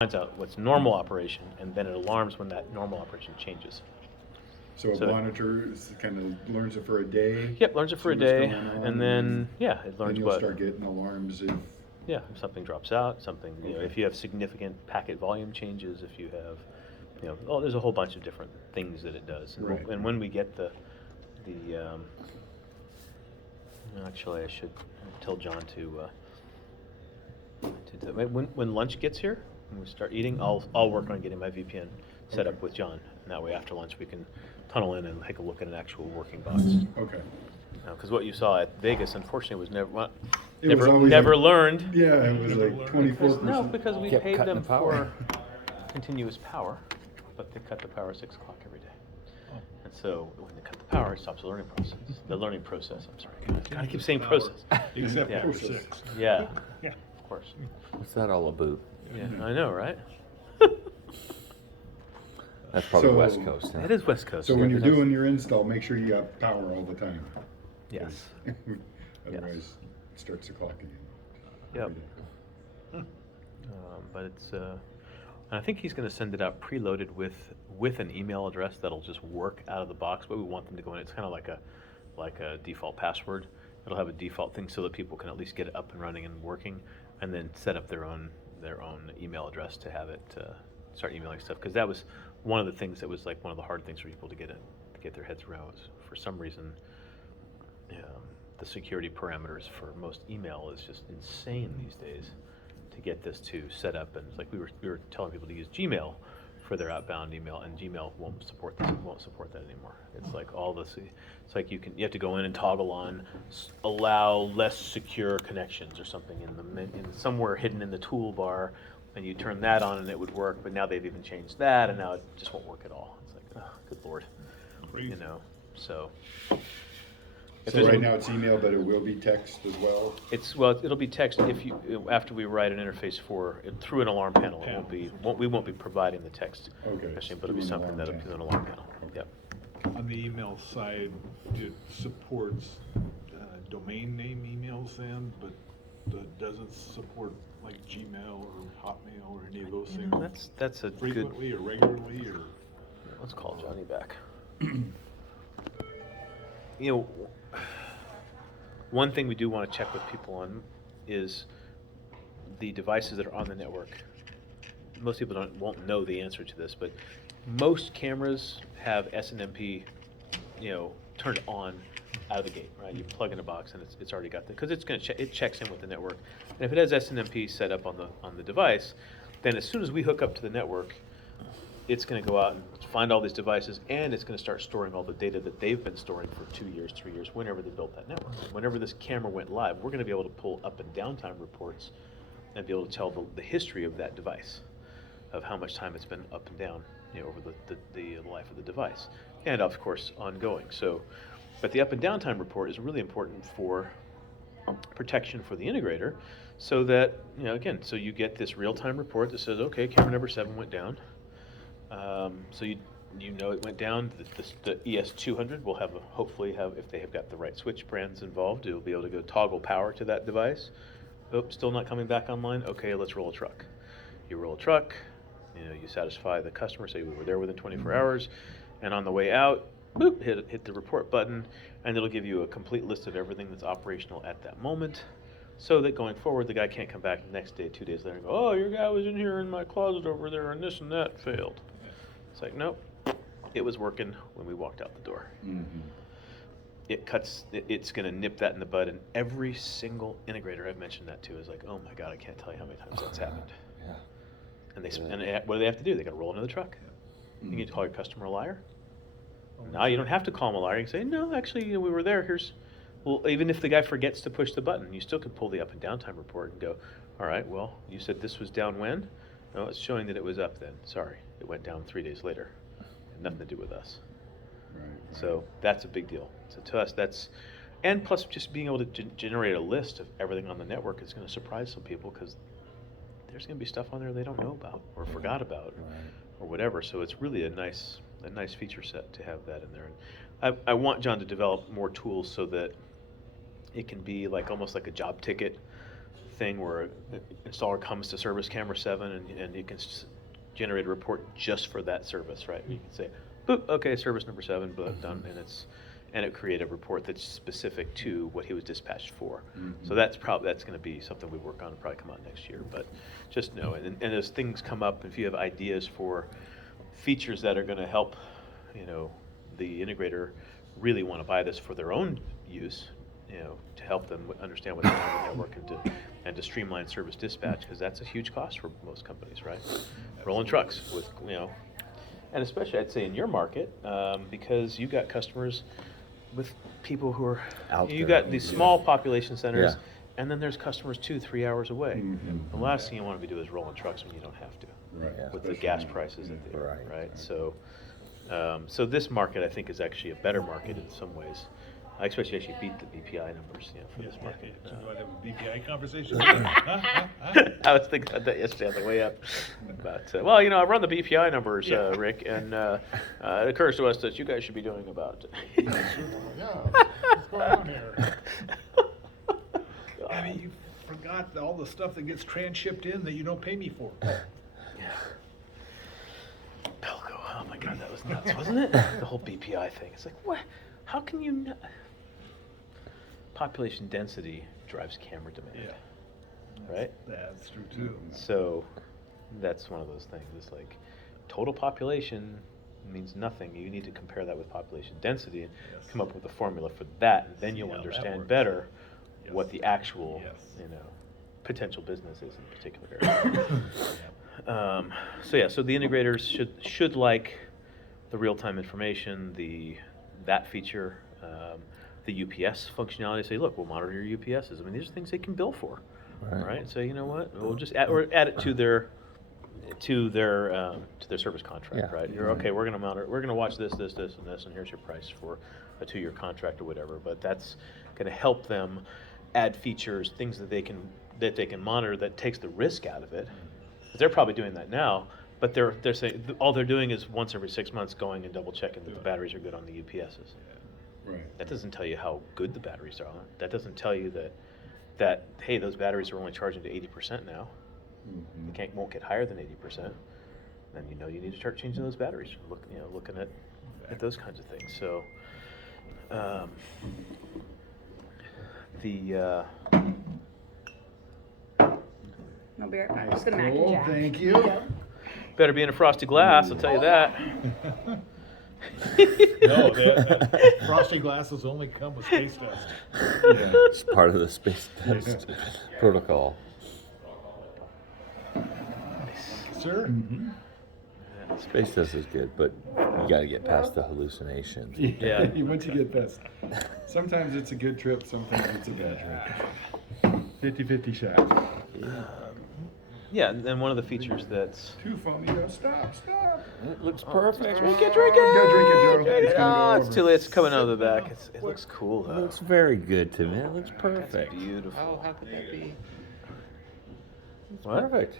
finds out what's normal operation, and then it alarms when that normal operation changes. So a monitor kind of learns it for a day. Yep, learns it for a see what's day, going on, and then it then learns you'll what. start getting alarms if. Yeah, if something drops out, something Okay. if you have significant packet volume changes, if you have, there's a whole bunch of different things that it does. And, Right. and when we get actually, I should tell John when lunch gets here, when we start eating, I'll work on getting my VPN set Okay. up with John, and that way after lunch we can tunnel in and take a look at an actual working box. Okay. Because what you saw at Vegas, unfortunately, was It was always never like- learned. Yeah, it was like 24%. No, because we Kept paid cutting them the power. for continuous power, but they cut the power at 6 o'clock every day. And so when they cut the power, it stops the learning process. The learning process, I'm sorry. God, I keep saying process. Except Yeah. for 6. Yeah, Yeah. of course. What's that all about? Yeah, I know, right? That's probably So- West Coast. Huh? It is West Coast. So when yeah. you're doing your install, make sure you got power all the time. Yes. Otherwise, it starts the clock again. Yep. But it's, and I think he's going to send it out preloaded with an email address that'll just work out of the box. But we want them to go in. It's kind of like a default password. It'll have a default thing so that people can at least get it up and running and working, and then set up their own email address to have it start emailing stuff. Because that was one of the things that was like one of the hard things for people to get their heads around. Was for some reason, the security parameters for most email is just insane these days. To get this to set up, and it's like we were telling people to use Gmail for their outbound email, and Gmail won't support this. It won't support that anymore. It's like all this. It's like you have to go in and toggle on allow less secure connections or something in somewhere hidden in the toolbar, and you turn that on and it would work. But now they've even changed that, and now it just won't work at all. It's like, oh, good lord, Crazy. So. If So there's right a- now it's email, but it will be text as well. It'll be text after we write an interface for it through an alarm panel. We won't be providing the text Okay. machine, but it'll be Through an something alarm that'll be panel. an alarm panel. Okay. Yep. On the email side, it supports domain name emails then, but it doesn't support like Gmail or Hotmail or any of those things That's a good. frequently or regularly or. Let's call Johnny back. One thing we do want to check with people on is the devices that are on the network. Most people won't know the answer to this, but most cameras have SNMP, turned on out of the gate, right? You plug in a box and it's already got because it's going to it checks in with the network, and if it has SNMP set up on the device, then as soon as we hook up to the network, it's going to go out and find all these devices, and it's going to start storing all the data that they've been storing for 2 years, 3 years, whenever they built that network. Whenever this camera went live, we're going to be able to pull up and down time reports and be able to tell the history of that device, of how much time it's been up and down, over the life of the device, and of course ongoing. So, but the up and down time report is really important for protection for the integrator, so that again, so you get this real-time report that says, okay, camera number 7 went down. So it went down. The ES200 will hopefully have, if they have got the right switch brands involved, it'll be able to go toggle power to that device. Oh, still not coming back online. Okay, let's roll a truck. You roll a truck. You satisfy the customer, say we were there within 24 hours, and on the way out, boop, hit the report button, and it'll give you a complete list of everything that's operational at that moment, so that going forward, the guy can't come back the next day, 2 days later, and go, oh, your guy was in here in my closet over there, and this and that failed. It's like, nope, it was working when we walked out the door. Mm-hmm. It's going to nip that in the bud, and every single integrator I've mentioned that to is like, oh my God, I can't tell you how many times that's happened. Yeah. And what do they have to do? They got to roll another truck. You Mm-hmm. can call your customer a liar. Now you don't have to call them a liar. You can say, no, actually, we were there. Well, even if the guy forgets to push the button, you still could pull the up and down time report and go, all right, well, you said this was down when? No, it's showing that it was up then. Sorry, it went down 3 days later. Had nothing to do with us. Right. So that's a big deal. So to us, and plus just being able to generate a list of everything on the network is going to surprise some people, because there's going to be stuff on there they don't know about or forgot about Right. or whatever. So it's really a nice feature set to have that in there. And I want John to develop more tools so that it can be like almost like a job ticket thing where an installer comes to service camera 7 and you can generate a report just for that service, right? You can say, boop, okay, service number 7, but done, and it create a report that's specific to what he was dispatched for. So that's going to be something we work on and probably come out next year. But just know, and as things come up, if you have ideas for features that are going to help, the integrator really want to buy this for their own use, to help them understand what's going on in the network and to streamline service dispatch, because that's a huge cost for most companies, right? Rolling trucks with, and especially I'd say in your market, because you got customers with people who are, Out you there. got these small population centers, Yeah. and then there's customers 2-3 hours away. Mhm. The last thing you want to be doing is rolling trucks when you don't have to, Right. Yeah. with the Especially- gas prices that they are, Right. right? So, so this market I think is actually a better market in some ways. I expect you actually beat the BPI numbers, for this market. You want to have a BPI conversation? I was thinking about that yesterday on the way up. But, well, I run the BPI numbers, Yeah. Rick, and it occurs to us that you guys should be doing about. Yeah, what's going on here? I mean, you forgot all the stuff that gets transshipped in that you don't pay me for. Yeah. Pelco, oh my God, that was nuts, wasn't it? The whole BPI thing. It's like, what? How can you not? Population density drives camera demand, right? That's true too. So that's one of those things. It's like total population means nothing. You need to compare that with population density and Yes. come up with a formula for that, and then See you'll how that understand works. better Yes. what the actual, Yes. potential business is in a particular area. So the integrators should like the real-time information, that feature, the UPS functionality. Say, look, we'll monitor your UPSs. I mean, these are things they can bill for, right? So you know what? We'll just add it to their service contract, Yeah. right? You're okay. We're gonna monitor. We're gonna watch this, and here's your price for a 2-year contract or whatever. But that's gonna help them add features, things that they can monitor that takes the risk out of it. 'Cause they're probably doing that now, but they're saying all they're doing is once every 6 months going and double checking that the batteries are good on the UPSs. Right. That doesn't tell you how good the batteries are. That doesn't tell you that hey, those batteries are only charging to 80% now. Mhm. They won't get higher than 80%. Then you need to start changing those batteries. Looking at those kinds of things. So I'll be right back with the Mac and Cool, Jack. thank you. better be in a frosty glass. I'll tell you that. No, that frosty glasses only come with space dust. Yeah. It's part of the space test protocol. Sir? Mhm. Space test is good, but you got to get past the hallucinations. Yeah. Once you get past, sometimes it's a good trip, sometimes it's a bad trip. 50-50 shot. Yeah, and then one of the features that's Too foamy, go stop. It looks perfect. drink it. Go drink it, Joe. Drink It's it. gonna go Oh, it's over. too late. It's coming out of the back. It looks cool It though. looks very good to me. It looks perfect. Beautiful. how could that be? What? Perfect.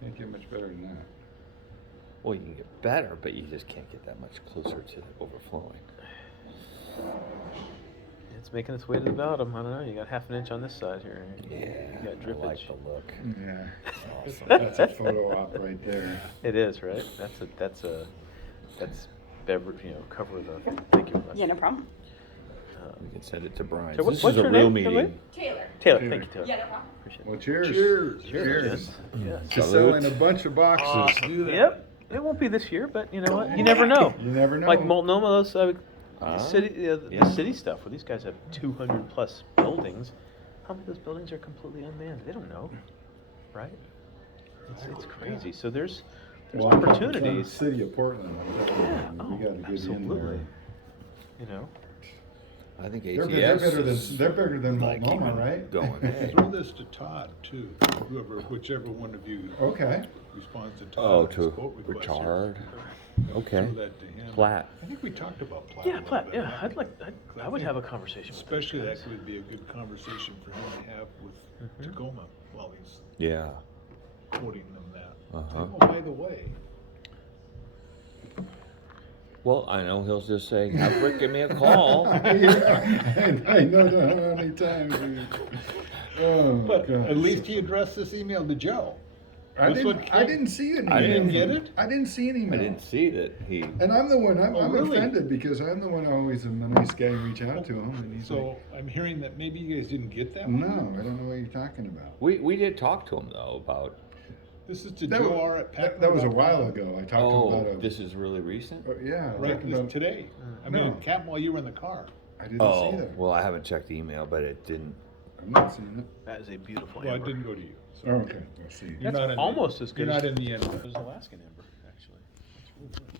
Can't get much better than that. Well, you can get better, but you just can't get that much closer to overflowing. It's making its way to the bottom. I don't know. You got half an inch on this side here. Yeah, You got I drippage. like the look. Yeah. Awesome. That's a photo op right there. It is, right? That's beverage. Cover the. Thank you. Yeah, no problem. We can send it to Brian. So This what's is a your real name, by the meeting. Taylor. Taylor, Taylor. thank you, Taylor. Yeah, no problem. Appreciate it. Well, cheers. Cheers. Cheers. Yes. Just Salute. selling a bunch of boxes. Do that. Yep. It won't be this year, but you know what? You never know. You never know. Like Multnomah, those Ah, city, yeah. the city stuff, where these guys have 200 plus buildings. How many of those buildings are completely unmanned? They don't know, right? It's crazy. So there's Well, I'm from the opportunities. City of Portland. Yeah. We Oh, gotta get in absolutely. there. I think They're ATS better is than, they're bigger than like Multnomah, even right? going, hey. Throw this to Todd too, whichever one of you Okay. responds to Todd. Oh, on his to quote request. Richard. Okay. Throw that to him. Platt. I think we talked about Platt. Yeah, a little Platt. bit. Yeah, I would have a conversation with those Especially guys. that would be a good conversation for him to have with Tacoma while he's Yeah. quoting them that. Uh-huh. Oh, by the way, Well, I know he'll just say, have Rick give me a call. Yeah, I know that how many times Oh, But God. at least he addressed this email to Joe. I This didn't, one I came- didn't see an email. I didn't get it? I didn't see an email. I didn't see that he. And I'm the one, I'm really? offended because I'm the one always am the nice guy and reach out to him and he's So like, I'm hearing that maybe you guys didn't get that no, one? I don't know what you're talking about. We did talk to him though about. This is to That Joe wa- R. at that was a Packard.com. while ago. I talked to him Oh, about this is really recent. yeah, I Right, talked this about, today. I No. mean, Cap, while you were in the car. I didn't see Oh, that. well, I haven't checked the email, but it didn't. I'm not seeing it. That is a beautiful Well, amber. it didn't go to you. So Oh, okay, I see. You're That's not in the- almost as good You're as- not in the end. It was Alaskan amber, actually. That's really good.